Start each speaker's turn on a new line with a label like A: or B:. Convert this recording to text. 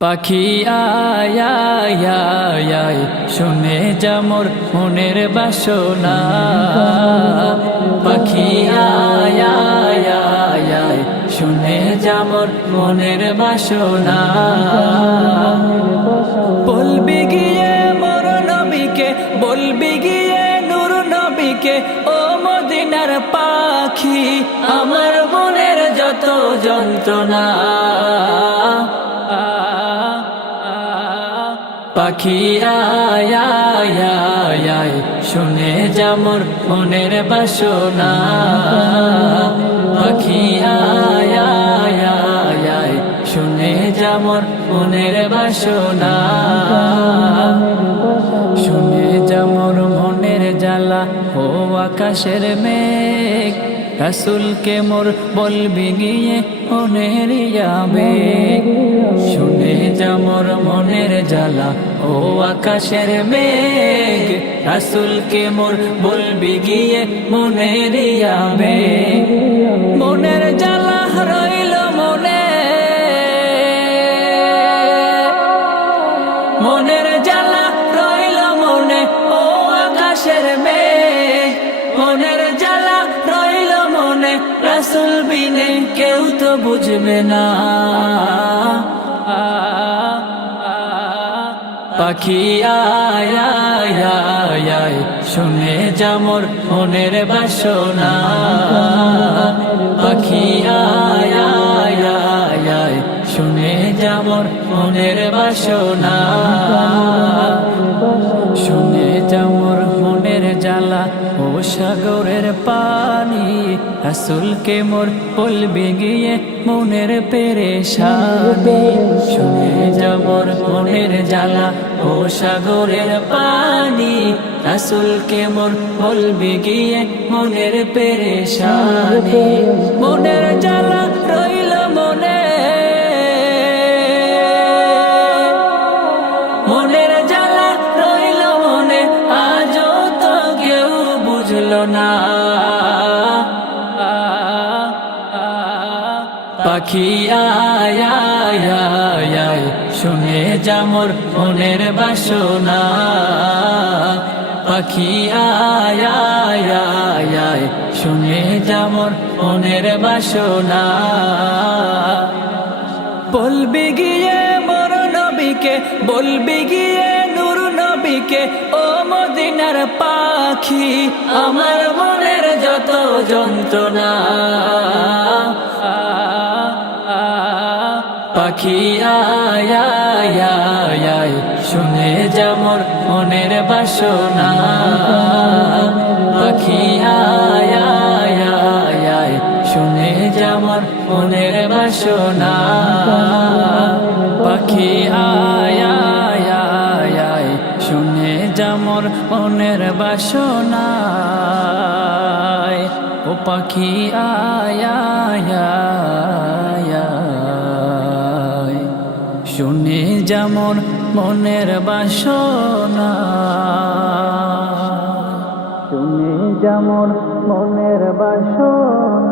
A: পাখি আয় আয়, আয়, আয়, শুনে যামর মনের বাসনা। পাখি আয় আয়, আয়, আয়, শুনে যামর মনের বাসনা। বলবি গিয়ে মর নবীকে বলবি গিয়ে নূর নবীকে ও মদিনার পাখি আমার মনের যত যন্ত্রণা। পাখি আয় আয়, আয়, শুনে যামর মনের বাসনা। পাখি আয় আয়, আয়, শুনে যামর মনের বাসনা। শুনে যামর মনের জ্বালা। ও আকাশের মেঘ। রাসুলকে মোর বলবি গিয়ে মনের আবেগ শুনে যামর মনের জ্বালা, ও আকাশের মেঘ। রাসুলকে মোর বলবি গিয়ে মনের আবেগ মনের জ্বালা রইল মনে। মনের জ্বালা রইল মনে, ও আকাশের মেঘ। মনের জ্বালা রাসুল বিনে কেউ তো বুঝবে না। পাখি আয় শুনে যামর মনের বাসনা। পাখি আয় শুনে যামর মনের বাসনা। শুনে যামর জ্বালা ও সাগরের পানি, রাসুলকে মোর বলবি গিয়ে মনের পেরেশানি। শুনে যাবর মনের জ্বালা ও সাগরের পানি, রাসুলকে মোর বলবি গিয়ে মনের পেরেশানি। মনের জ্বালা রইল না। পাখি আয় শুনে যামর মনের বাসনা। পাখি আয় শুনে যামর মনের বাসনা। বলবি গিয়ে মর নবীকে, বলবি গিয়ে নবীকে ও মদিনার পাখি আমার মনের যত যন্ত্রণা। পাখি আয় শুনে যামর মনের বাসনা। পাখি আয় শুনে যামর মনের বাসনা। পাখি আয়, শুনে যামর মনের বাসনা ও পাখি, আয় শুনে যেমন মনের বাসনা। শুনে যেমন মনের বাসনা।